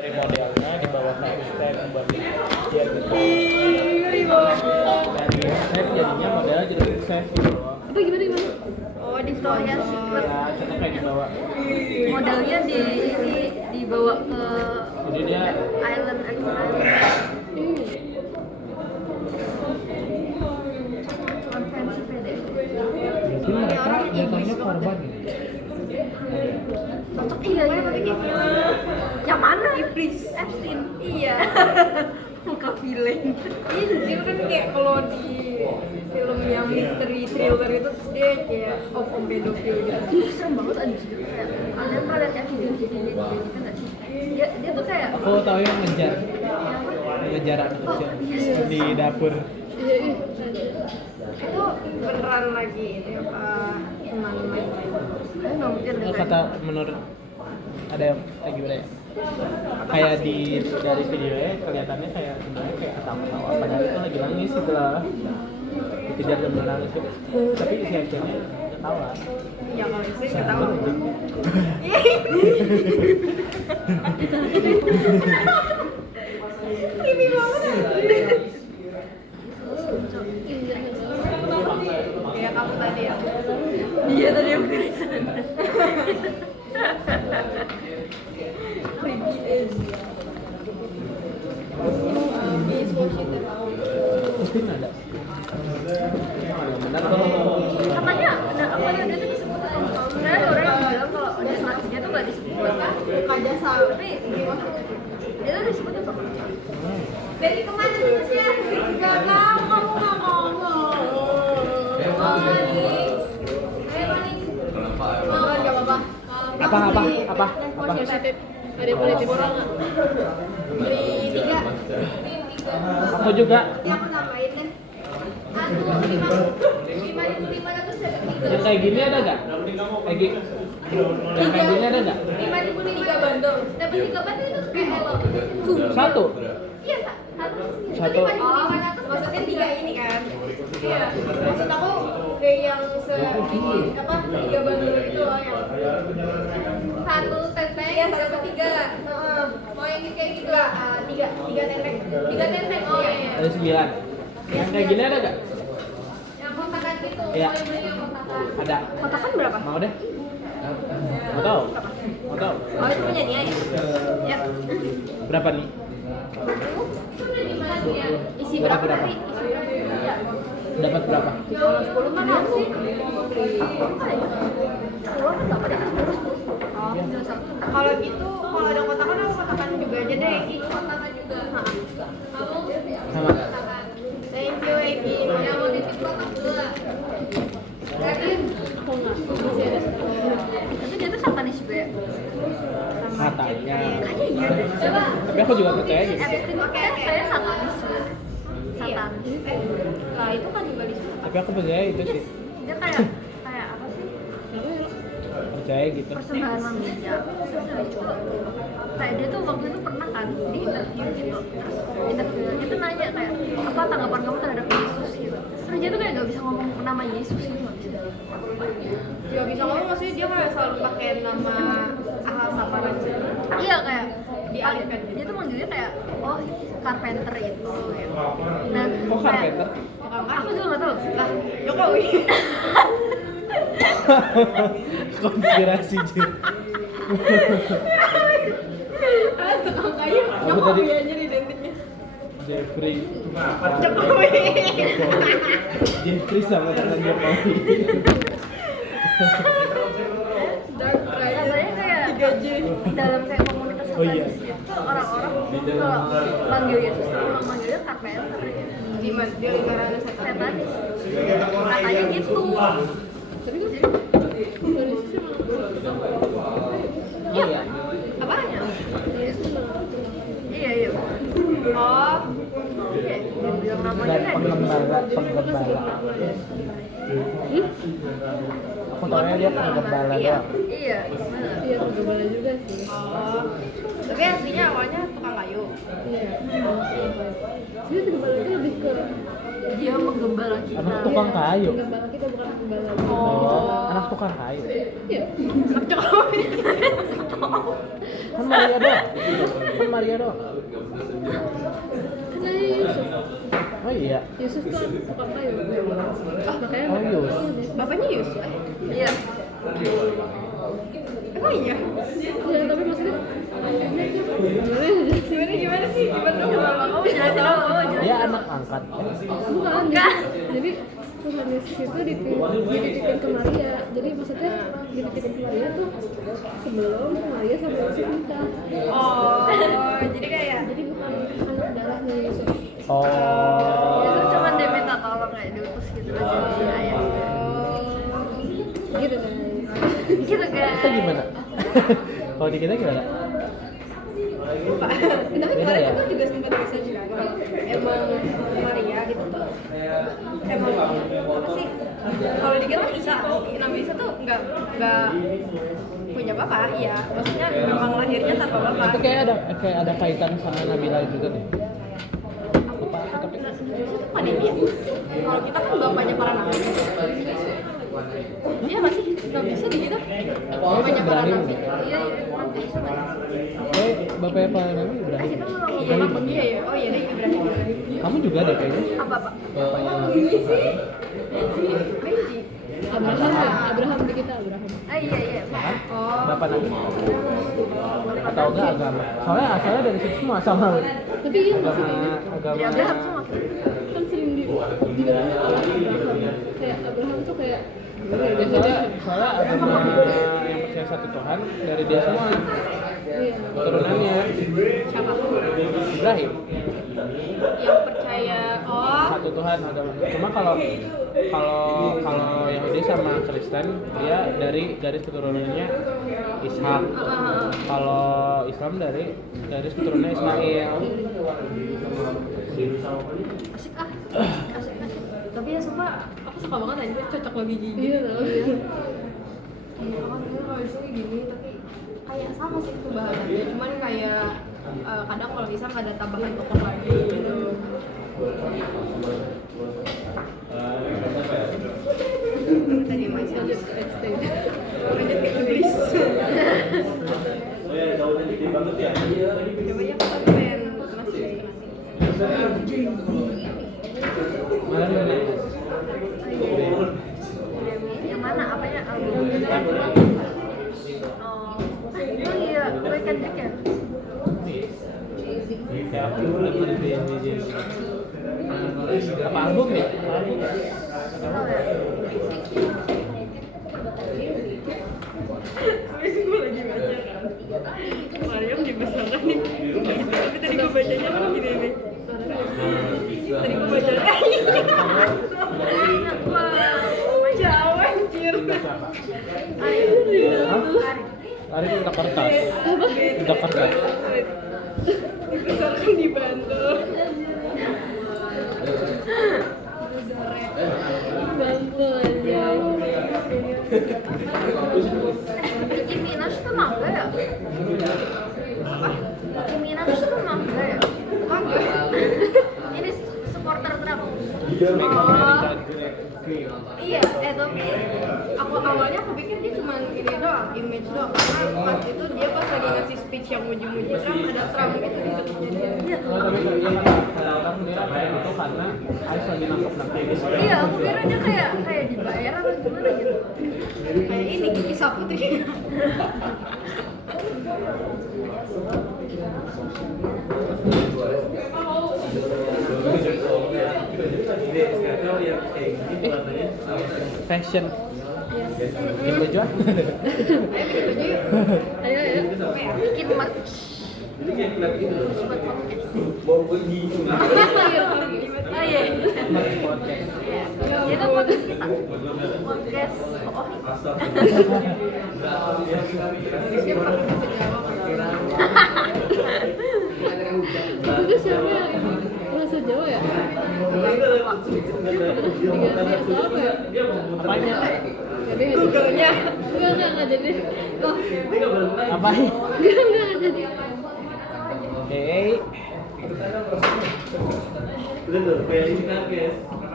dari modelnya dibawa ke stand buat dia gitu. Dan stand jadinya modelnya jadi sukses gitu loh. Apa gimana? Oh, di Victoria's Secret. Ya, contoh kayak dibawa. Modelnya dibawa ke Jadi dia Island X Island. Konvensi PD. mungkin mereka datangnya korban gitu. Iya. Yang mana? Iblis. Epstein. Iya. Muka villain. Iya, dia kan kayak kalau di film yang misteri thriller itu dia kayak om pedofil gitu. Ih, serem banget anjir. Kayak kalian pernah lihat video-video dia gitu nggak sih? Dia tuh kayak Aku tahu yang ngejar anak kecil di dapur. Itu beneran lagi ini apa cuman main-main? saya nggak mungkin deh, Kata menurut ada yang kayak gimana ya? Kayak dari videonya kelihatannya kayak sebenarnya kayak ketawa-tawa padahal itu lagi nangis gitu lah. Dikejar sambil nangis gitu. Tapi si actionnya ketawa. Ya kalau sih ketawa. Ini banget. Kayak kamu tadi ya. dia tadi yang berdiri sana. Creepy as. Miss Washington. Mungkin ada. Benar Katanya apa dia tuh disebut sebenarnya ada orang yang bilang kalau dia tuh nggak disebut Kajasa. tapi dia tuh disebut apa? Dari kemana terusnya? Gak tahu, kamu nggak ngomong. Apa? Positif. Ada positif orang nggak? Beli 3. Aku juga. Ya aku nambahin kan. Aduh, 5.500 dapat 3. Yang kayak gini ada nggak? Kayak gini. Yang kayak gini ada nggak? 5.003 bandung. Dapat 3 bandung itu kayak hello. Satu. Iya, Satu. 5.500 maksudnya 3 ini kan? Iya. Maksud aku kayak yang ini apa 3 bandung itu loh yang Satu tenteng iya dapat 3. mau yang kayak gitu lah 3 tenteng 3 tenteng. Oh iya. Ada 9. Yang kayak gini ada nggak? Yang kotakan gitu. Iya. Mau beli yang kotakan. Ada. kotakan berapa? Mau deh. Mau tahu? Oh itu punya dia ya? Ya. Berapa nih? Isi berapa Berapa? tadi? Isi berapa? Ya. Dapat berapa? Kalau 10 kan aku sih. Apa ya? 10 kan dapat ya? 10. Oh, jual satu. Kalau gitu kalau ada kotakan aku kotakan juga aja deh Eki. Kotakan juga. Kamu Sama. kotakan. Thank you Eki. Yang mau titip kotak 2. Yakin? Aku nggak masih ada Tapi dia tuh satanis juga ya? Katanya. Kayaknya iya deh. Coba. Tapi aku juga percaya gitu. Epstein kayaknya satanis juga. Iya. Satanis. Lah itu kan juga di sana. Tapi aku percaya itu sih. Dia kayak apa sih? Percaya gitu. Persembahan manusia. Terus habis itu kayak dia tuh waktu itu pernah kan di interview gitu. Terus interviewnya tuh nanya kayak apa tanggapan kamu terhadap Yesus gitu. Terus dia tuh kayak gak bisa ngomong nama Yesus gitu, nggak bisa. Gak bisa ngomong maksudnya dia kayak selalu pakai nama ahal samaran gitu. Iya kayak Dialihkan. dia tuh manggilnya kayak oh Carpenter itu gitu. Nah, Kok Carpenter? Aku juga nggak tahu. Lah Jokowi. Konspirasi Jir. Tukang kayu. Aku Jokowi tadi- aja identiknya. Jeffrey. Jokowi. Jeffrey sama dengan Jokowi. Dark Pride. Katanya kayak 3J. dalam kayak komunitas Oh, iya. satanis itu orang-orang kalau manggil Yesus tuh emang manggilnya Carpenter gitu. Gimana? Dia lingkaran setan. Satanis. Katanya gitu. Serius? Iya. Apanya? Iya. Oh, Iya, dia bilang namanya Dan kayak penggembala. Aku tahunya dia penggembala Iya. doang. Iya. iya penggembala juga sih. Oh, tapi aslinya awalnya tukang kayu. Iya. Dia penggembala itu lebih ke Dia menggembala kita. Anak tukang kayu. penggembala kita kita bukan anak pembalap. Oh, anak tukang kayu. Iya. Kan Maria doang. Kan Maria doang. Kan ada Yusuf. Oh iya. Yusuf tuh anak tukang kayu. Makanya Oh, Yusuf. Bapaknya Yusuf. Iya. Emang iya? Ya, tapi maksudnya Gimana sih? Gimana dong? Kamu jelasin dong, kamu jelasin. Dia anak angkat. bukan. Jadi Tuhan Yesus itu dititipin ke Maria. Jadi maksudnya dititipin ke Maria tuh sebelum Maria sama Yusuf nikah. Oh, jadi kayak Jadi bukan anak darahnya Yusuf. Oh. Yusuf cuma dia minta tolong kayak diutus gitu loh jadi ayah. Gitu kan. Gitu guys. Kita gimana? Kalau di kita gimana? tapi Beda kemarin ya? aku juga sempat research kan kalau emang Maria gitu tuh emang apa sih kalau dikira kan Isa Nabi Isa tuh nggak punya bapak ya maksudnya memang lahirnya tanpa bapak Itu kayak ada kaitan sama Nabila juga deh. Lupa tapi itu pada dia kalau kita kan bapaknya para nabi iya nggak sih Nabi Isa gitu bapaknya para Ibrahim nabi gitu. iya Bapaknya Pak Nabi Ibrahim. iya iya iya oh iya deh Ibrahim Kamu juga deh kayaknya. Apa Pak? Bapaknya Nabi. Benji sih Benji Abraham ya, Abraham di kita Abraham. Ah iya iya. Kan? oh Bapak Nabi. Atau enggak agama. Soalnya asalnya dari situ semua sama. Tapi iya maksudnya Agama. Ya Abraham sama. kan sering dibilang orang Abraham. Kayak Abraham tuh kayak Soalnya agama yang percaya satu Tuhan dari dia semua iya. keturunannya. siapa Ibrahim yang percaya oh satu Tuhan agama. Cuma kalau Yahudi sama Kristen dia dari garis keturunannya Ishak. Kalau Islam dari garis keturunannya Ismail. Asik ah. Asik asik. tapi ya sumpah aku suka banget aja cocok lagi gigi Iya tau. kan gue kalau itu gini tapi kayak sama sih itu bahannya cuman kayak kadang kalau bisa ada tambahan tokoh lagi gitu tadi masih Lanjut Einstein. lanjut ke iblis coba ya kita pengen masih Mana mana? Yang mana apanya albumnya? Oh. Oh iya, Ray Kendrick ya? Ya aku dengerin di apa album ya? Tahu ya? Habis gue lagi baca Mariam dibesarkan nih tapi tadi gue bacanya kan gini nih tadi gue bacanya Enak banget. jauh anjir Lari minta kertas. Minta kertas. dibesarkan di Bantul Bantul aja. Nicki Minaj tuh mangga ya? Nicki Minaj tuh mangga ya? Ini supporter berapa? iya tapi aku awalnya aku pikir dia cuma ini doang image doang karena pas itu dia pas lagi ngasih speech yang muji-muji Trump ada Trump gitu di depannya dia Tapi kata orang dia kayak itu karena Ais lagi nangkep gitu. Iya, aku kira dia kayak dibayar atau gimana gitu. kayak ini Kiki Sapu tuh Fashion. Bikin baju ah. ayo bikin baju yuk Ayo ya. apa ya Bikin merch. Terus buat podcast. Oh iya. Merch podcast. Iya. Itu podcast kita. Podcast. Oh. Itu siapa yang bahasa Jawa ya? Diganti atau apa ya? Apanya? Jadi Google-nya enggak jadi. Oh, Apanya? enggak jadi. Hey.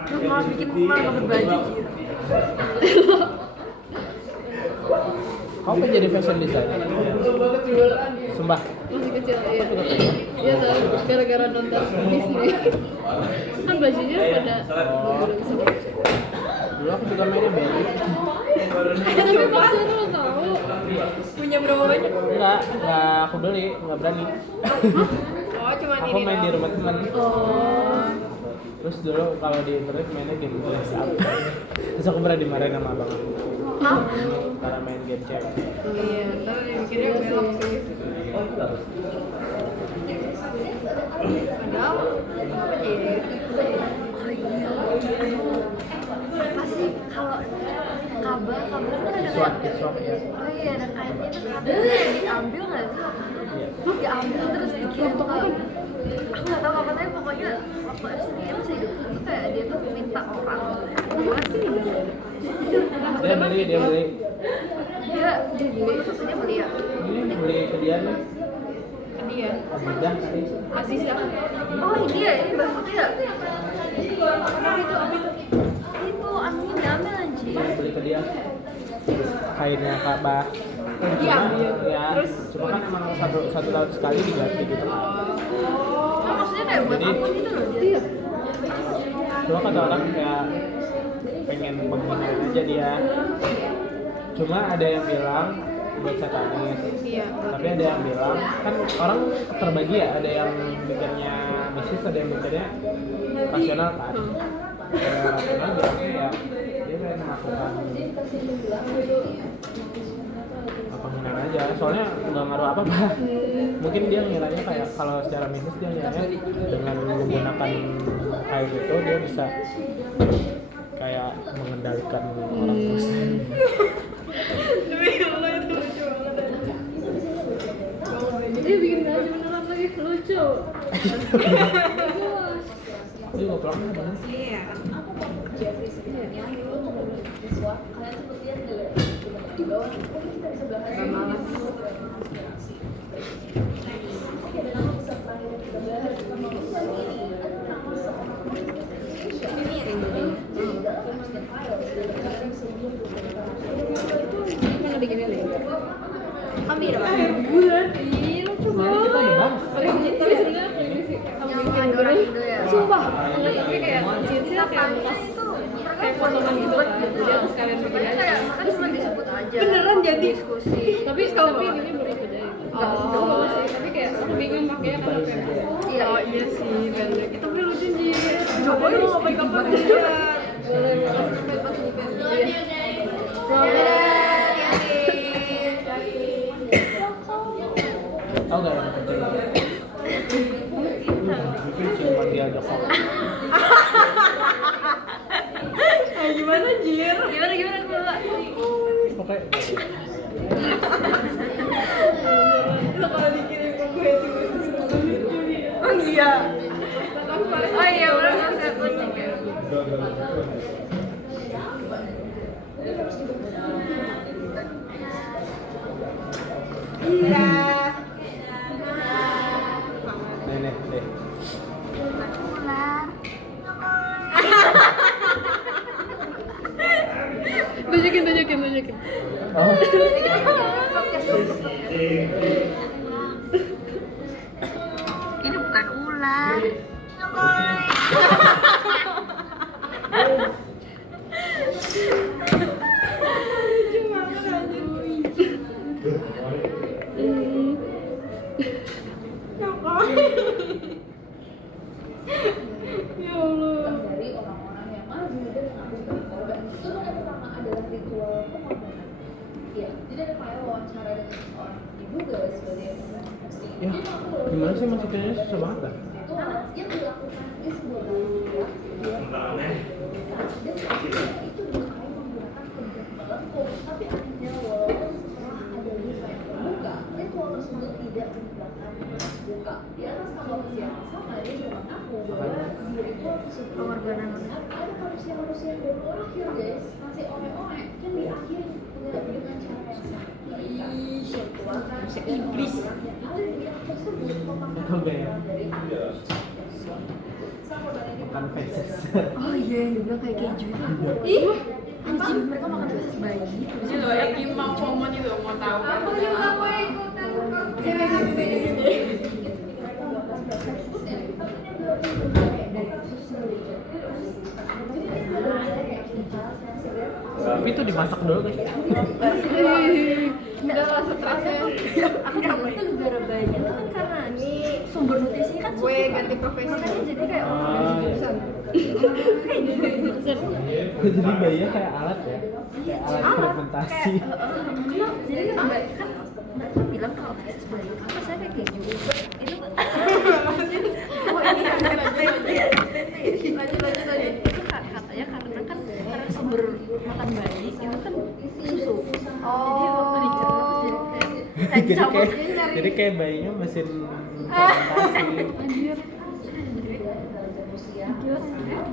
Terus malah bikin malah nggak berbaju sih. Kamu kan jadi fashion designer? Sumpah. Masih kecil, iya. Iya tahu, gara-gara nonton Disney. Kan bajunya pada Dulu aku juga mainnya Barbie. tapi pas seru tahu. Punya berapa banyak? Enggak aku beli, enggak berani. Oh, cuma Aku ini main di doang. rumah teman. Oh. Terus dulu kalau di internet mainnya game dress up. Terus aku pernah dimarahin sama abang aku. Hah? Karena main game cewek. Iya, ntar mikirnya belok sih. Padahal, kenapa jadi? Apa sih kalau kabar kan ada Swap kayak ya. oh iya ada kainnya tuh kabar diambil nggak sih? Iya. Diambil terus dikirim ke aku nggak tahu apa tapi pokoknya waktu dia masih hidup tuh kayak dia tuh minta orang Masih Dia beli dia satunya beli ya Ini beli ke dia nih. Dia Abidah tadi. masih siapa? oh ini ya ini baru ya itu anunya diambil anjir Beli ke dia. Kainnya Ka'bah. Iya. Ya. Terus Cuma kan emang satu tahun sekali diganti gitu. oh maksudnya kayak buat Jadi- akun gitu loh Iya. Cuma kata orang kayak pengen penghinaan aja dia. Cuma ada yang bilang buat satanis. iya. Tapi ada yang bilang kan orang terbagi ya, ada yang mikirnya mistis, ada yang mikirnya rasional kan. Kalau rasional bilangnya ya dia pengen melakukan penghinaan aja, soalnya nggak ngaruh apa-apa. Mungkin dia ngiranya kayak kalau secara mistis dia ngiranya dengan menggunakan kayak gitu dia bisa kayak mengendalikan orang terus. Demi Allah itu lucu banget. Dia bikin baju beneran lagi lucu. Ini ngobrolnya mana? Iya. Gak malas. Mana bikinnya nih? ambil apa Bulan. Iya lucu Kemarin kita udah bahas. Tapi sebenarnya ini sih yang ada orang Indo ya sumpah. Tapi kayak jeansnya kayak pas kayak potongan gitu kan. Dia tuh sekalian bikin aja. kayak kan cuma disebut aja Beneran jadi? diskusi Tapi ini belum aku jahit. Enggak tahu sih, tapi kayak aku bingung pakainya karena kayak iya Oh iya sih, pendek. Itu tapi lucu sih. Jokowi mau ngapain kapan juga. boleh Iya. Tahu nggak yang penting? Cuma dia Joko. Gimana Jir? gimana Mbak? Pokoknya Itu kalau dikirim ke gue itu lucu nih. oh iya Aku paling oh iya benar saya posting ya iya. nenek deh. Tunjukin. Oh. ini bukan ular Lucu banget anjir. Ya Allah. Ya, gimana sih masukinnya susah banget dah. pengorbanan Iblis. Itu be. Bukan makan feses. Oh iya, yang dibilang kayak keju itu. Ih, anjir, mereka makan feses bayi. Ini loh yang imam momen itu mau tahu. Aku juga mau ikutan. Tapi itu dimasak dulu kan? Udah lah stresnya. Aku bilang tuh gara bayinya tuh kan karena ini sumber nutrisinya kan susu. Gue ganti profesi. Makanya jadi kayak Jadi bayinya kayak alat ya? Kayak alat fermentasi. jadi kan bayi kan mereka bilang kalau feses bayi itu apa saya kayak keju. Itu Oh ini lanjut. itu katanya karena kan karena sumber makan bayi itu kan susu. Jadi waktu dicerna terus jadi Jadi kayak bayinya mesin fermentasi.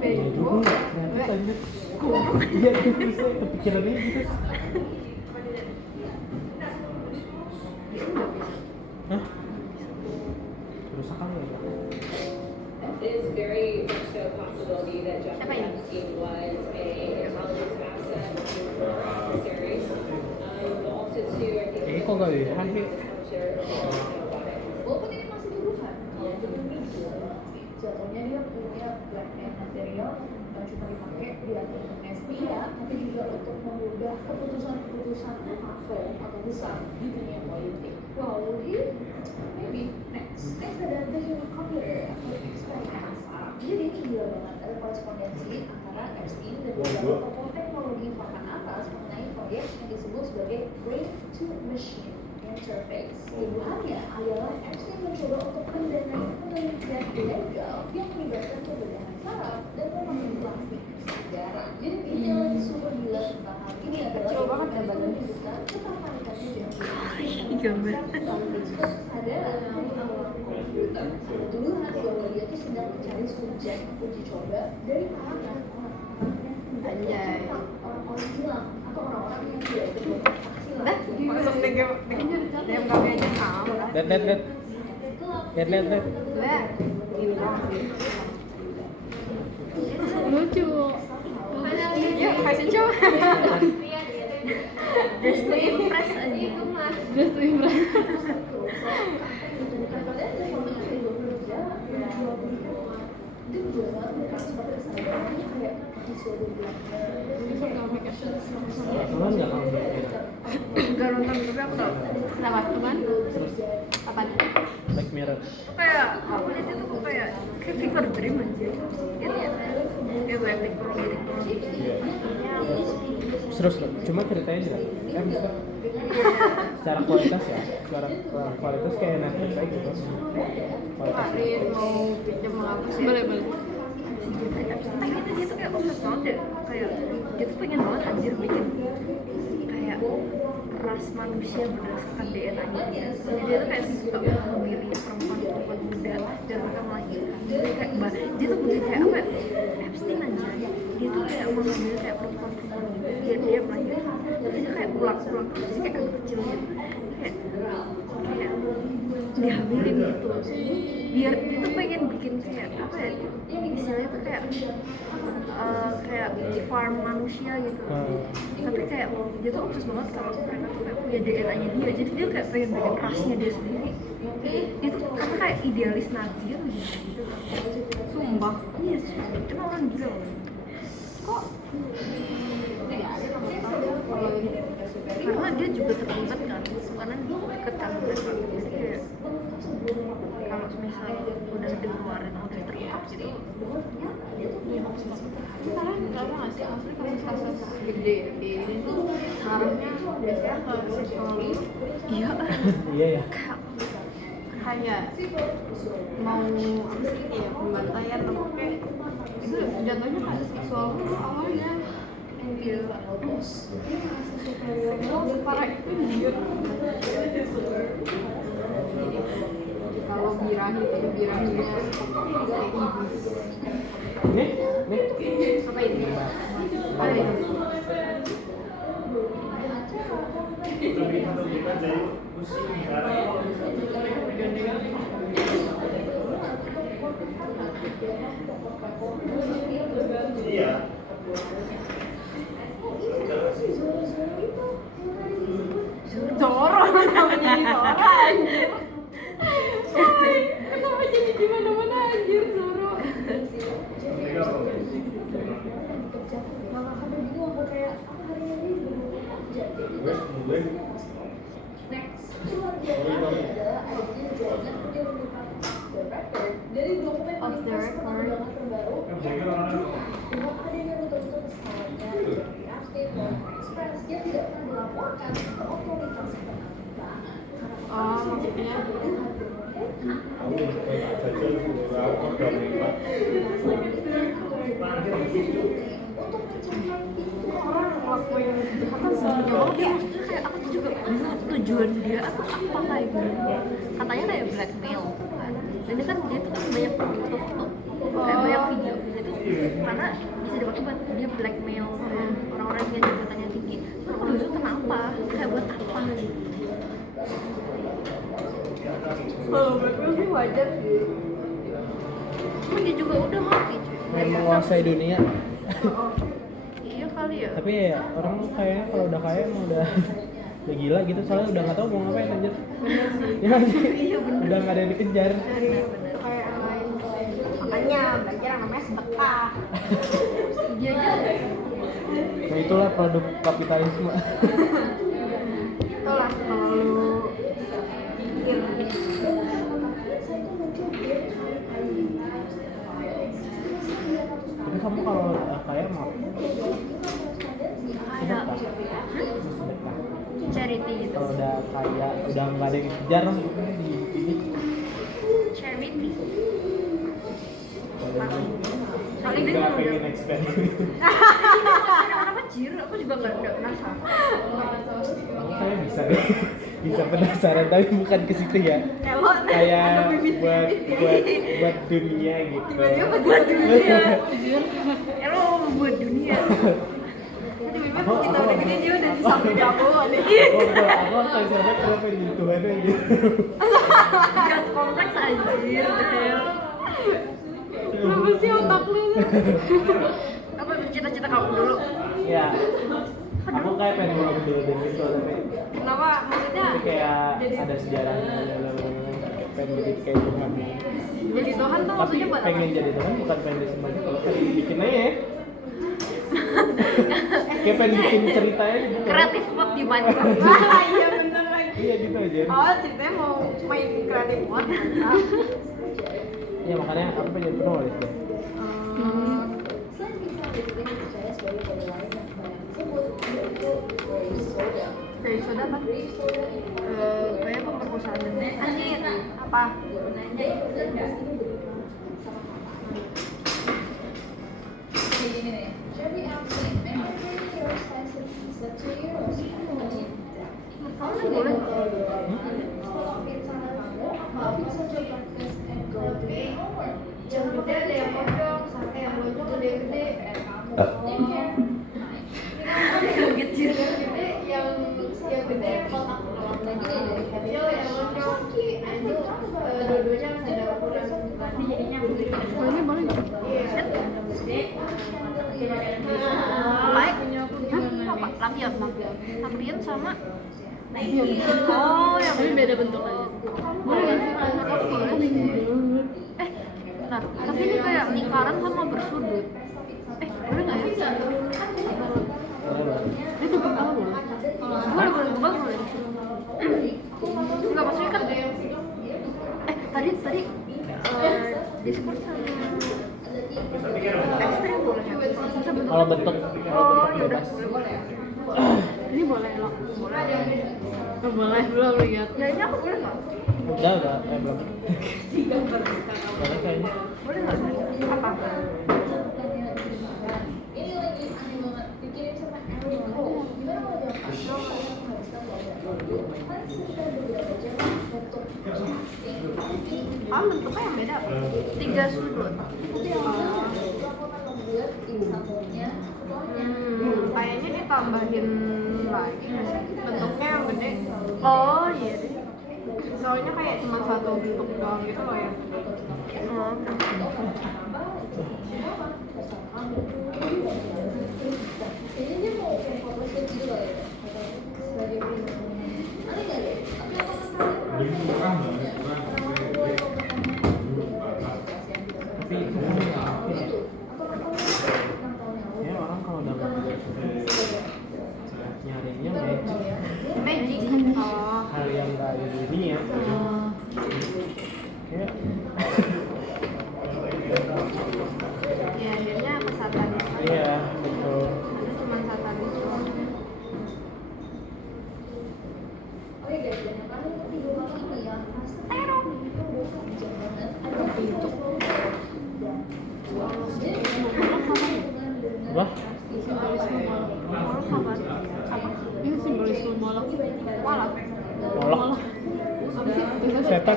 Iya juga nggak kreatif anjir. Iya terus saya kepikirannya gitu. Hah? Kerusakan nggak ya? It is very much so a possibility that Siapa Jeffrey ini? Epstein was a intelligence asset for series. But also too, I think Kayaknya kok nggak ya? Walaupun ini masih tuduhan, kalau jatuhnya dia punya black man material bukan cuma dipakai di akun SPIA, tapi juga untuk mengubah keputusan-keputusan makro atau besar di dunia politik. Wow, maybe next ada The Human Computer atau XYZ. Jadi ini gila banget, ada korespondensi antara Epstein dan beberapa tokoh teknologi papan atas mengenai proyek yang disebut sebagai Brain to Machine interface. Tuduhannya adalah Epstein mencoba untuk mendanai penelitian ilegal yang melibatkan pembedahan saraf dan memanipulasi sejarah. Jadi ini yang lagi super gila tentang hal ini adalah Kecil banget ya badannya. menunjukkan ketertarikannya Ini gambar. ada komputer. Ada tuduhan bahwa dia tuh sedang mencari subjek uji coba dari kalangan orang-orang Anjay. orang-orang hilang atau orang-orang yang tidak bervaksin. Dah, masuk DM kami aja sama. Lihat. Gue ini doang sih. Lucu. Yuk, fashion show. Just to impress aja. Just to impress. Cuman nggak kamu Gak nonton tapi aku tau. Kenapa cuman? terus Apa nih? Black Mirror. Kayak aku lihat itu tuh kayak fever dream aja. Kayak banyak project. Terus cuma ceritanya jelas. Kan bisa secara kualitas ya, secara kualitas kayak Netflix aja gitu. Kualitas. Karin mau pinjam apa sih? Boleh. Tapi itu dia tuh kayak obses banget deh. Kayak dia tuh pengen banget anjir bikin kayak ras manusia berdasarkan DNA-nya dia. Jadi dia tuh kayak suka memilih perempuan muda dan mereka melahirkan. Jadi kayak dia tuh punya kayak apa? Ya? Epstein aja. Dia tuh kayak mengambil kayak perempuan muda biar dia melahirkan. Terus dia kayak pulang terus jadi kayak anak kecil gitu. Kayak dihamilin gitu. Biar dia tuh pengen bikin kayak apa ya? Istilahnya tuh kayak farm manusia gitu. Tapi kayak dia tuh obses banget kalau mereka tuh kayak punya DNA-nya dia. Jadi dia kayak pengen bikin rasnya dia sendiri. Dia tuh karena kayak idealis Nazi gitu. Sumpah. Iya, emang orang gila loh. Kok? Ya, ada nomor tahu kalau ini. Karena dia juga terlibat kan, karena deket kan mereka. Jadi kayak kalau misalnya udah dikeluarin atau terungkap gitu, Kalian tahu nggak sih maksudnya kasus-kasus gede di ini tuh arahnya biasanya ke seksual iya Iya ya. kayak mau apa sih kayak pembantaian atau kayak itu jatuhnya kasus seksual tuh awalnya iya. seksual separah itu jujur kalau birahi itu birahinya kayak iblis Nih. apa ini ada ini dengan tokoh platform yang berbeda. Iya. Oh iya, si Zoro-Zoro itu yang tadi disebut. Zoro namanya di Zoro anjir. Hai, kenapa jadi di mana-mana anjir Zoro? Malah kamu bingung aku kayak apa harinya dia jadi next luar biasa adalah adanya Jordan yang merupakan the record dari dokumen lintas penerbangan terbaru dengan adanya rute-rute pesawatnya Jeffrey Epstein dan Express yang tidak pernah dilaporkan ke otoritas penerbangan. Oh, maksudnya untuk mencapai itu orang ngelakuin kejahatan sebenarnya banget ya. Maksudnya kayak aku tuh juga bingung tujuan dia atau apa kayak gitu. Katanya kayak blackmail kan. Dan ini kan dia tuh kan banyak foto-foto, kayak banyak video tuh karena bisa dipakai buat dia blackmail orang-orang yang jabatannya tinggi. Terus aku dulu kenapa? Kayak buat apa gitu? Kalau blackmail sih wajar sih. Cuma dia juga udah mati cuy. Yang menguasai dunia. Iya kali ya. Tapi ya orang kayaknya kalau udah kaya emang udah udah gila gitu, soalnya udah nggak tahu mau ngapain anjir. Iya sih. Udah nggak ada yang dikejar. Kayak yang lain. Makanya belajar yang namanya sedekah. Iya aja. Nah itulah produk kapitalisme. Itulah kalau lu pikir Tapi kamu kalau kaya mau Kayak sedekah. Sedekah. charity gitu. Kalau udah kaya, udah nggak ada yang dikejar di ini. Charity. Paling dia nggak udah- pengen eksperimen. Ada orang kecil, aku juga nggak penasaran. Saya bisa deh, bisa penasaran tapi bukan ke situ ya. Kayak buat dunia gitu. Buat dunia. Lo mau buat dunia. tiba-tiba pas kita udah gede dia udah di samping aku ada. Aku kayak siapa kenapa jadi Tuhan aja. Gak kompleks anjir. Kenapa sih otak lu? Apa cita-cita kamu dulu? Ya, aku kayak pengen ngomong dulu gitu tapi Kenapa maksudnya kayak ada sejarahnya pengen jadi kayak Tuhan. jadi Tuhan tuh Tapi maksudnya buat apa? pengen jadi Tuhan bukan pengen disembah gitu loh, pengen bikin aja ya. Kayak pengen bikin ceritanya gitu. Kreatif buat di Minecraft. Iya bener lagi. Iya gitu aja. Oh ceritanya mau main kreatif mode. Ya makanya aku pengen penulis deh. Selain bisa dipercaya sebagai kode lain yang kemarin disebut, yaitu Grave Soda. Kayak soda apa? Grave Soda ini Kayak pemerkosaan gede. Anjir apa? Kayak gini nih, Jeffrey Epstein memang your sensitive that 2 euros Kamu boleh. Yang gede ada yang pojok, sampai yang pojok gede-gede. Yang kecil. Yang gede kotak lagi dari kecil yang pojok itu dua-duanya ada ukuran nanti jadinya Boleh boleh nggak? Baik. Lampion, lampion sama. Oh, yang Tapi beda bentuk aja. Boleh nggak sih? Aku boleh. Bentar. Tapi ini kayak lingkaran sama bersudut. Boleh nggak ya? Itu apa boleh? Boleh, boleh. Enggak maksudnya kan. Tadi Discord sama Dexter boleh ya? Bisa bentuk. Kalau bentuk Oh, ya udah, boleh. Ini boleh loh. Oh, boleh belum lihat. Ya ini aku boleh nggak? udah belum. Boleh kayaknya. Boleh nggak? Apa? ini lagi aneh banget dikirim sama Aaron. Gimana kalau dia Ah, bentuknya yang beda apa? 3 sudut. Kayaknya ditambahin lagi nggak sih? Bentuknya yang gede. Oh iya deh. Soalnya kayak cuma satu bentuk doang gitu loh ya. Oh,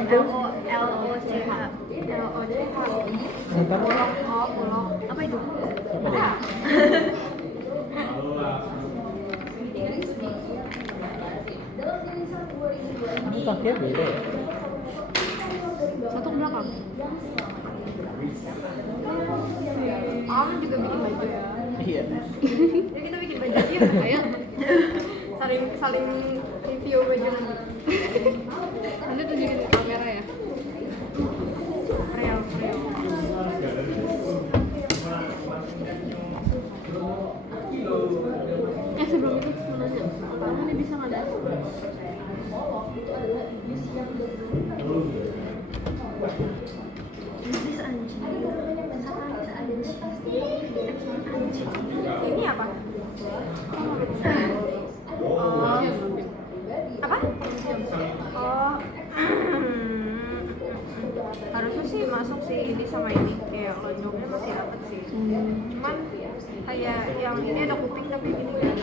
LOCH. Ntar Pulong. Apa itu? apa deh? Ini kakinya beda ya? Satu ke belakang. Juga bikin baju ya. Iya. Jadi kita bikin baju aja yuk. Ayo. saling review baju nanti. Nanti tunjukin ke kamera ya. Real. Sebelum itu mau nanya, apaan nih bisa nggak ada? Iblis anjing. Satanis anjing. Ini apa? Apa? Oh. Harusnya sih masuk sih ini sama ini. Kayak lonjongnya masih dapet sih. Cuman kayak yang ini ada kuping tapi gini kan.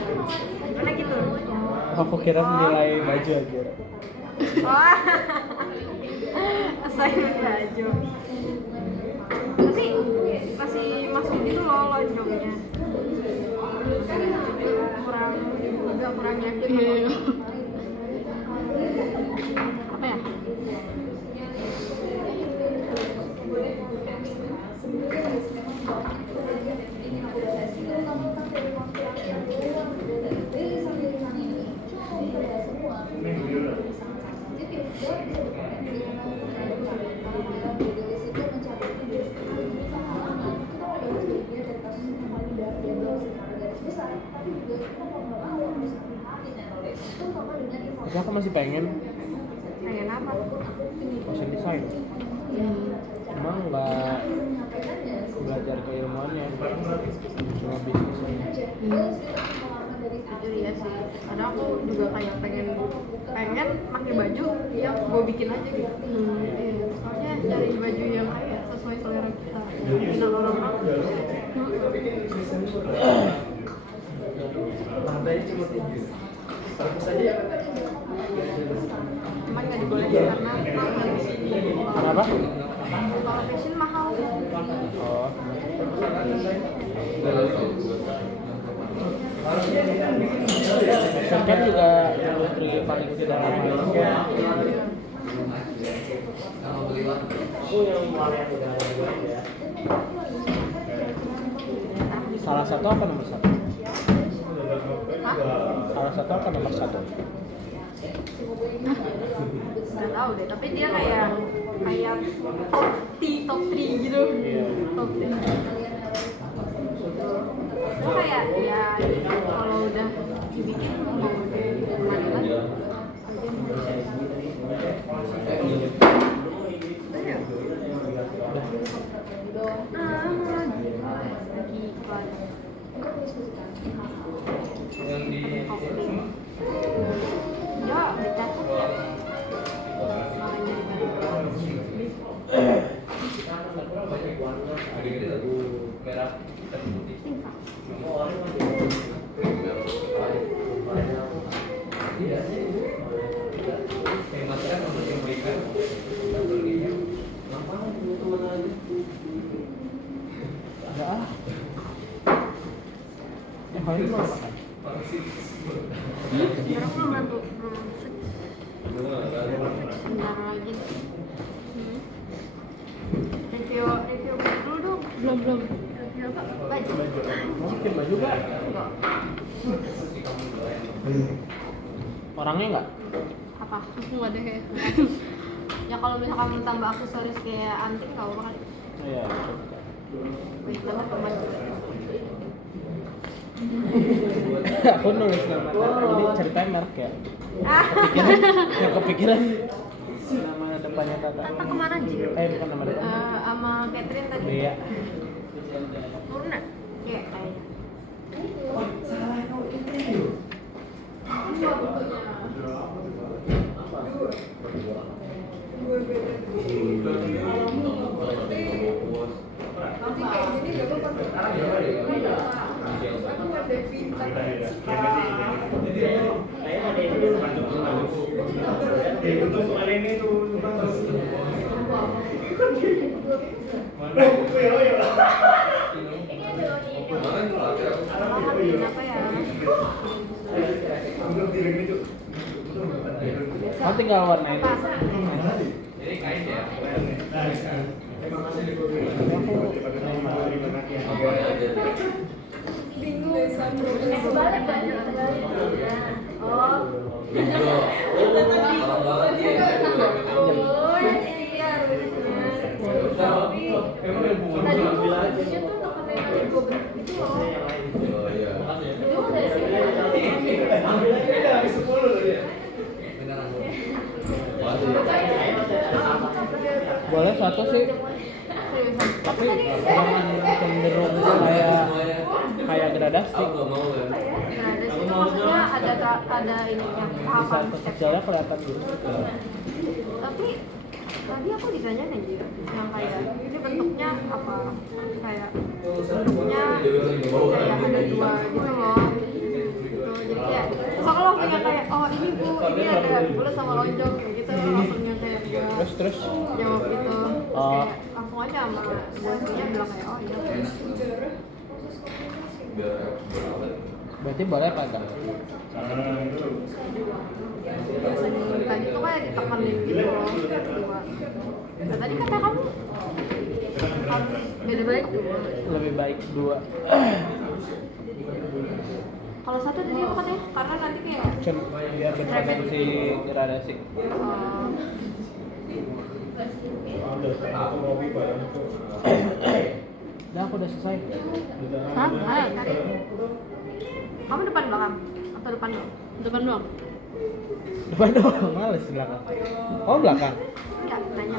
Gimana gitu? Aku kira nilai baju aja. Wah. Assignment baju. Tapi masih masuk gitu loh lonjongnya. Agak kurang yakin. Iya. Apa ya? Tapi aku masih pengen Pengen apa? fashion design. Emang nggak belajar keilmuannya, cuma bisnis aja. Jujur ya sih. Karena aku juga kayak pengen pakai baju yang gue bikin aja gitu. Iya. Soalnya cari baju yang kayak sesuai selera kita. Minat orang-orang. Cuman nggak dibolehin karena mahal di sini. Kenapa? Kalau fashion mahal. Oh. Fashion kan juga industri paling tidak mahal. Salah satu apa nomor satu? Salah satu apa nomor satu? Nggak tahu deh, tapi dia kayak top 3 gitu. Iya. Top 3. Itu kayak ya kalau udah dibikin mau kemana lagi? Ya, dicatat ya. Ada ah. Yang paling mau makan. Sekarang belum bantu, sebentar lagi. Review dulu dong. Belum. Review apa? Baju. Mau bikin baju gak? Enggak. Orangnya nggak? Apa? Aku nggak deh kayak. Ya kalau misalkan tambah aksesoris kayak anting nggak apa-apa kan? Iya. Wih, tambah teman juga. Aku nulis nama Tata, jadi ceritanya merek ya. Ah, Kepikiran nama depannya Tata. Tata kemana Ji? Bukan nama depan. Sama Catherine tadi. Bea. Murna? Iya, kayaknya. Kenapa ya? Oh, tinggal warnain. Tadi tuh bajunya tuh pakai gue bentuk gitu loh. Boleh suatu sih, tapi jangan cenderung kayak gradasi. Gradasi itu maksudnya ada ini yang Di tahapan saat step. kecilnya kelihatan gitu. Tapi tadi aku ditanya anjir yang kayak ini bentuknya apa, kayak bentuknya kayak ada dua gitu loh gitu. Jadi kayak kalau punya kayak oh ini bu ini ada bulat sama lonjong kayak gitu langsungnya kayak gua Terus jawab itu. Terus Oh. kayak langsung aja sama bosnya bilang kayak oh iya. berarti boleh apa enggak? Tadi tuh kayak ditekenin gitu loh dua. Nah, tadi kata kamu harus beda baik dua. Lebih baik dua. Kalau satu tadi apa katanya? Karena nanti kayak Biar berpotensi gradasi. Udah, aku udah selesai. hah? Tadi kamu depan belakang atau depan dong? Depan doang. Depan doang, males belakang. Oh, belakang. Enggak, nanya.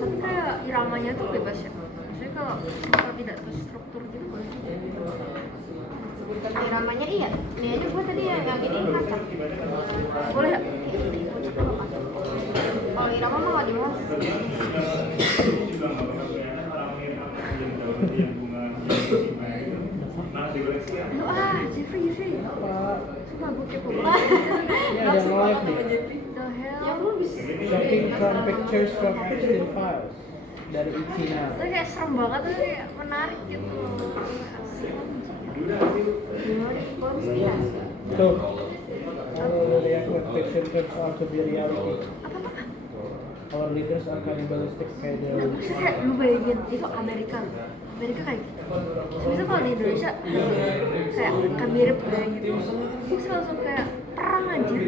Tapi kayak iramanya tuh bebas ya. Maksudnya kalau tidak terstruktur gitu boleh. Iramanya iya. Ini aja gue tadi yang ini ngacak. Boleh nggak? Kalau irama mah nggak dibahas. Lu Jeffrey. Sumpah gue kepo banget. Ini ada yang live nih. The hell? Yang lu bisa. Shopping from pictures from Christian Files dari Itina. Itu kayak serem banget tuh, kayak menarik gitu. Gimana? Gue harus lihat. Tuh. Oh, yang fiction turns out to be reality. Our leaders are cannibalistic kayak Nah, dia. maksudnya kayak lu bayangin itu Amerika kayak gitu. Misalnya kalau di Indonesia kayak kan mirip kayak gitu. Terus langsung kayak perang anjir.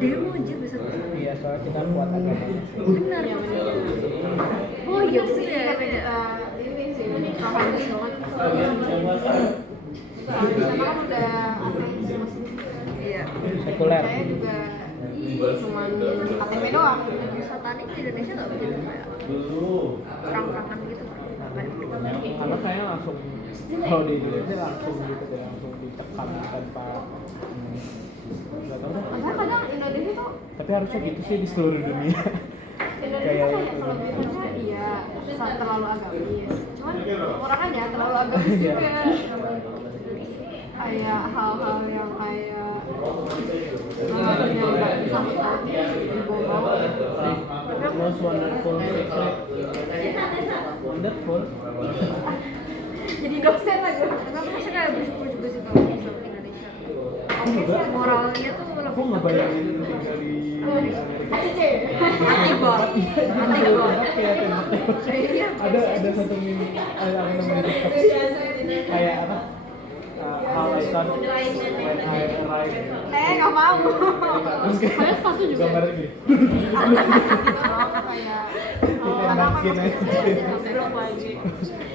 Demo anjir bisa. Iya, soalnya kita kuat agama. Benar. Oh iya sih ya. Ini sih propaganda banget. Sama kan udah ateis masih. Iya. Sekuler. Saya juga cuman KTP doang. Satanik di Indonesia nggak begitu kayak perang-perangan gitu. Karena kayaknya langsung kalau di Indonesia langsung gitu deh, langsung ditekan tanpa nggak tahu deh. Karena kadang Indonesia tuh Tapi harusnya gitu sih di seluruh dunia. Indonesia kayak kelebihannya iya terlalu agamis. Cuman kekurangannya terlalu agamis juga. Kayak hal-hal yang kayak yang nggak bisa dibawa. Most wonderful secret. Wonderful. Jadi dosen aja. Tapi masih kayak bersyukur juga sih kalau bisa ke Indonesia. Oke sih moralnya tuh Aku lebih nggak bayangin tinggal di Amerika. anti banget. Kayak tembak-tembak. Ada satu meme ada namanya TikTok. Kayak apa? How I start when I arrive. Nggak mau. Terus kayak sepatu juga. gambarnya gini. Kayak Ditembakin aja.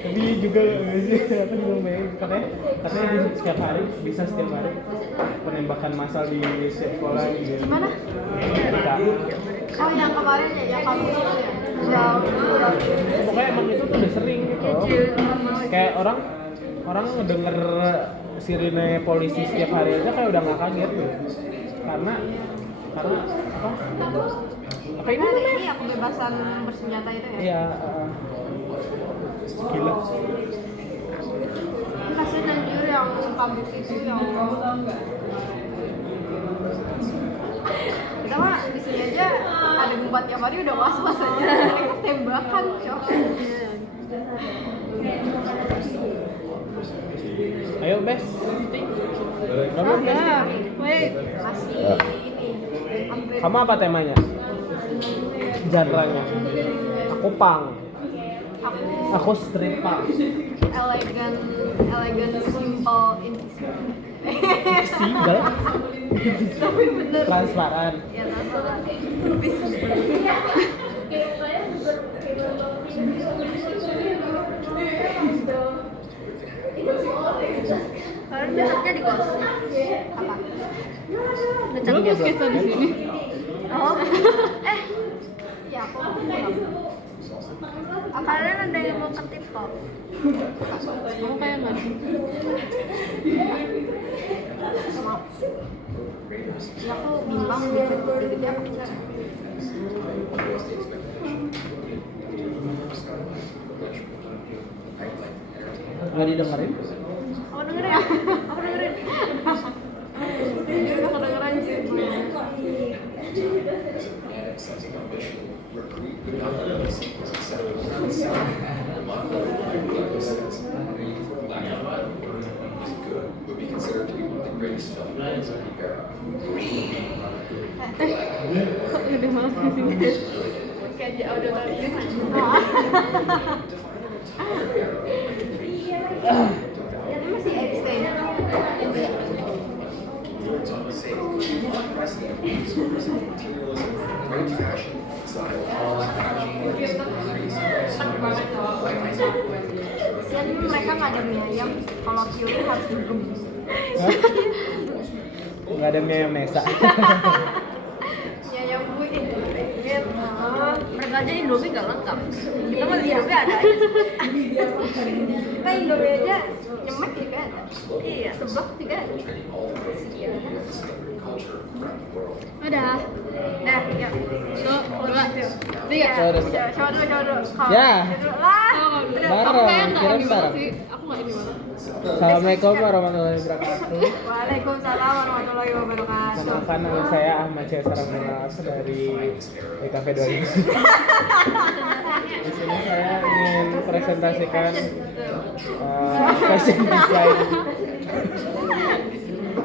Tapi juga sih aku juga main katanya di setiap hari bisa setiap hari penembakan massal di setiap sekolah gitu. Gimana? Amerika. Oh yang kemarin ya, yang kamu itu ya? Yang Pokoknya emang itu tuh udah sering gitu. Kayak orang ngedenger sirine polisi setiap hari aja kayak udah nggak kaget gitu. Karena apa ini ada namanya? ini ya kebebasan bersenjata itu ya? Iya, gila. Kasian anjir yang kabur itu yang kita mah di sini aja debat tiap hari udah was-was aja. Mereka tembakan, cok. Ayo Bes. Kamu Bes. Wait, masih ini. Hampir Kamu apa temanya? Genre-nya. Aku punk. Aku street punk. elegan, simple, Single. tapi bener. Transparan. Ya masalah. Kalian besoknya di kos apa? Lu mau sketsa di sini? Oh, ya aku. Kalian ada yang mau ke TikTok? Aku kayak nggak. Ya aku bimbang gitu, gede apa enggak? Nggak didengerin? Aku dengerin ya? Aku dengerin. Jujur aku dengerin sih. Gede banget di sini. Kayak audio tadi. Ini masih extend. Kasian mereka nggak ada mie ayam, kalau Kyuri harus dugem. Nggak ada mayonesa. Mie ayam gue gitu. Mereka aja Indomie gak lengkap. Kita mah Indomie ada aja. Kita Indomie aja nyemek juga ada. Iya, seblak juga ada. Udah. Nah, ya. 1, 2, 3. Coba dulu. Ya. Dulu lah. Aku kayak nggak Kirain ini banget bareng. sih. Aku nggak ini banget. Assalamualaikum warahmatullahi wabarakatuh. Waalaikumsalam warahmatullahi wabarakatuh. Kenalkan nama saya Ahmad Cesar Mulas dari IKP 2000. Di sini saya ingin presentasikan fashion design.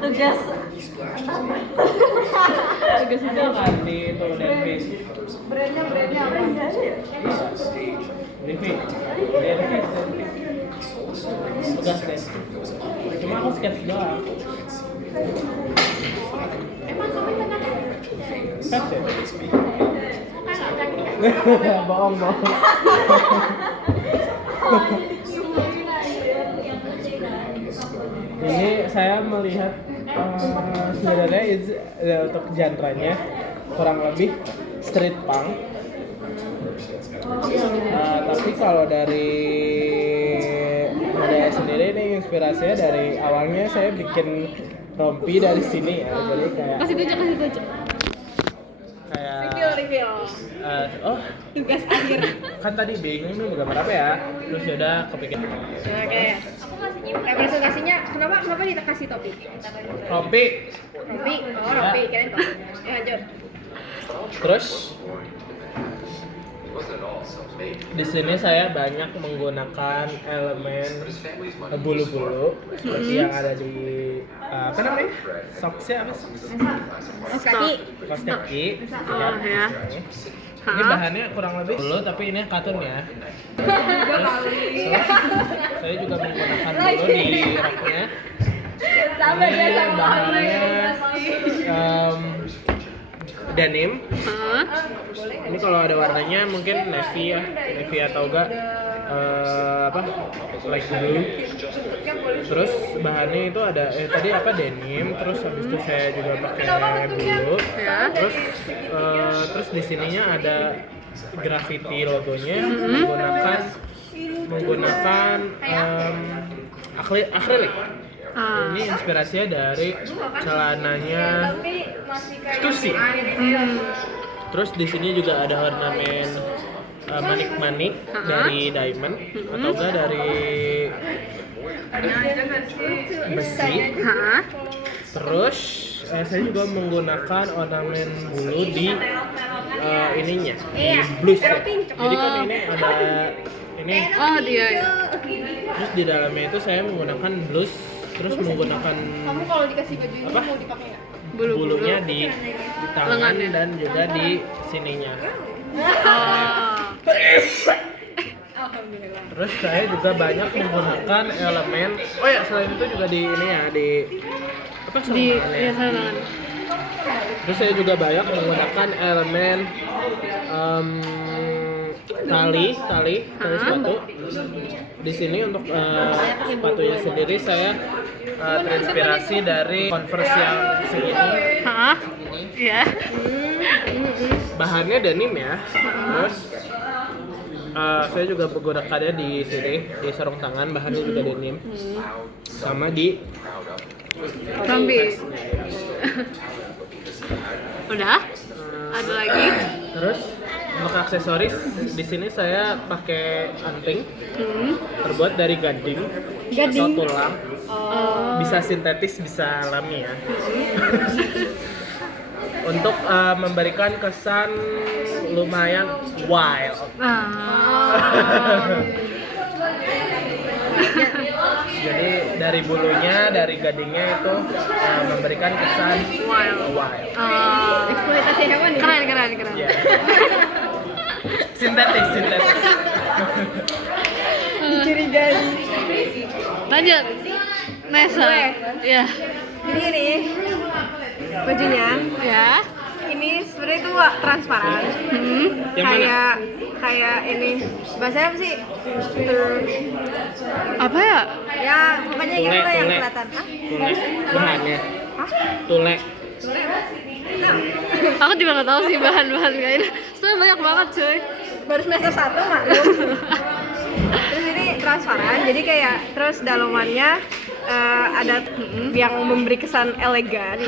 Tugas. Tugas itu kan di itu Denvis. Brandnya apa? Denvis. Tugas deh. Cuma aku sketch doang. Fashion. Bohong. Ini saya melihat sebenarnya untuk genre-nya kurang lebih street punk. Tapi kalau dari saya sendiri ini inspirasinya dari awalnya saya bikin rompi dari sini ya. Jadi kayak Kasih tunjuk. Reveal. Tugas akhir. Kan tadi bingung nih gambar apa ya, terus yaudah kepikiran Oke. Representasinya kenapa dikasih topi? rompi. Rompi, kirain topi. Ya lanjut. Terus di sini saya banyak menggunakan elemen bulu-bulu seperti yang ada di apa namanya? Soksnya apa? Kaos kaki. Kaos kaki. Oh, ya. Ini bahannya kurang lebih bulu tapi ini katun ya. Terus saya juga menggunakan bulu di roknya. Sama dia Ini sama bahannya denim. Ini kalau ada warnanya mungkin navy atau enggak light blue. Terus bahannya itu ada tadi apa denim, terus habis itu saya juga pakai blue. Terus di sininya ada graffiti logonya menggunakan akrilik. Ini inspirasinya dari celananya Stussy. Terus di sini juga ada ornamen manik-manik dari diamond atau enggak dari besi. Terus saya juga menggunakan ornamen bulu di ininya, di blues ya. Jadi kan ini ada ini. Oh dia ya. Terus di dalamnya itu saya menggunakan blues, terus menggunakan Kamu kalau dikasih baju ini Apa? mau dipakai nggak? bulunya di tangan Lengannya. dan juga di sininya. Alhamdulillah. Terus saya juga banyak menggunakan elemen. Oh ya, selain itu juga di ini ya, di apa Di sarung ya tangan ya. tangan. Terus saya juga banyak menggunakan elemen tali sepatu. Di sini untuk sepatunya sendiri saya terinspirasi dari Converse yang segini. Hah? Iya. Bahannya denim ya. Terus saya juga menggunakannya di sini di sarung tangan, bahannya juga denim. Sama di Rambi. Udah? Ada lagi? Terus untuk aksesoris di sini saya pakai anting terbuat dari gading atau tulang. Bisa sintetis, bisa alami ya. Untuk memberikan kesan lumayan wild. Jadi dari bulunya, dari gadingnya itu memberikan kesan wild. Eksploitasi hewan ya? Keren. Ya. Sintetis. Dicurigai. Lanjut. Nesa. Iya. Jadi ini bajunya Ya. ini sebenarnya itu transparan. Yang mana? Kayak ini bahasanya apa sih? Apa ya? Ya pokoknya gitu lah yang Tule. kelihatan. Hah? Tule bahannya. Tule. Aku juga nggak tahu sih bahan-bahan kayak ini. Soalnya banyak banget cuy. Baru semester 1 maklum. Terus ini transparan, jadi kayak terus dalamannya ada yang memberi kesan elegan.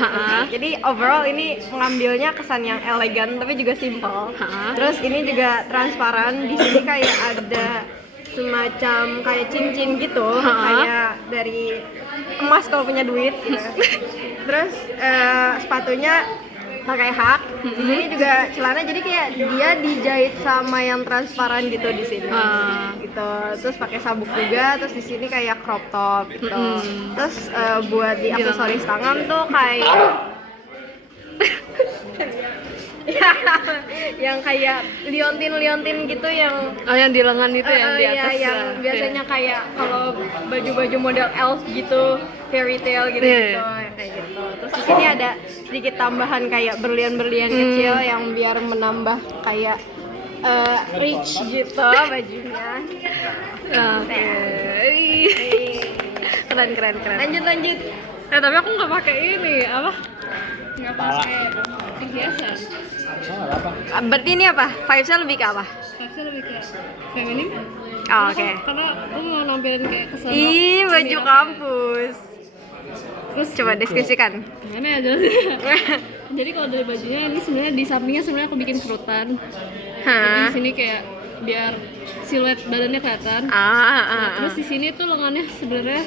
Jadi overall ini mengambilnya kesan yang elegan tapi juga simple. Terus ini juga transparan, di sini kayak ada semacam kayak cincin gitu, kayak dari emas kalau punya duit. Gitu. Terus sepatunya pakai hak. Di sini juga celana jadi kayak dia dijahit sama yang transparan gitu di sini. Gitu. Terus pakai sabuk juga, terus di sini kayak crop top gitu. Terus buat di aksesoris tangan tuh kayak yang kayak liontin gitu yang Yang di lengan itu yang di atas. yang ya. biasanya kayak kalau baju-baju model elf gitu, fairy tale gitu Iya. yang kayak gitu. Terus di sini ada sedikit tambahan kayak berlian-berlian kecil yang biar menambah kayak rich gitu bajunya. Oke. Keren. Lanjut. Tapi aku nggak pakai ini apa? Nggak pakai hiasan. Berarti ini apa? Vibes-nya lebih ke apa? Saya lebih ke feminim. Oh, oke. Karena aku mau nampilin kayak kesan. Ih, baju kampus. Terus coba deskripsikan. Gimana ya jelasnya? Jadi kalau dari bajunya ini sebenarnya di sampingnya sebenarnya aku bikin kerutan. Jadi di sini kayak biar siluet badannya kelihatan. Terus di sini tuh lengannya sebenarnya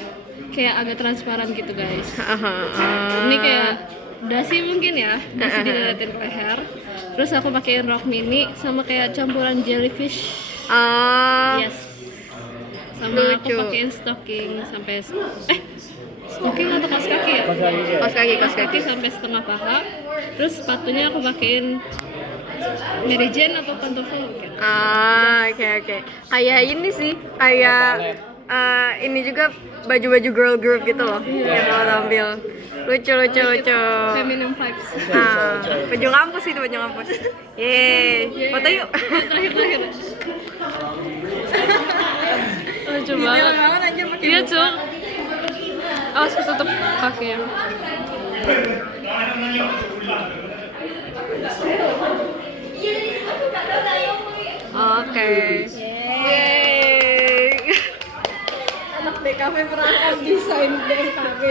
kayak agak transparan gitu guys. Ini kayak dasi mungkin ya, dasi dililitin ke leher. Terus aku pakein rok mini sama kayak campuran jellyfish. Yes. Sama aku Lucu. pakein stocking sampai stocking atau kaos kaki ya? Kaos kaki. Sampai setengah paha. Terus sepatunya aku pakein Mary Jane atau pantofel mungkin. Oke. Kayak ini sih, kayak ini juga baju-baju girl group gitu loh yang mau tampil. Lucu. Feminine vibes. Baju kampus itu, baju kampus. Yeay, foto yuk. Terakhir. Lucu banget. Iya cuk. Awas ketutup kakinya. Oke. Yeay. Anak DKV perangkat desain DKV.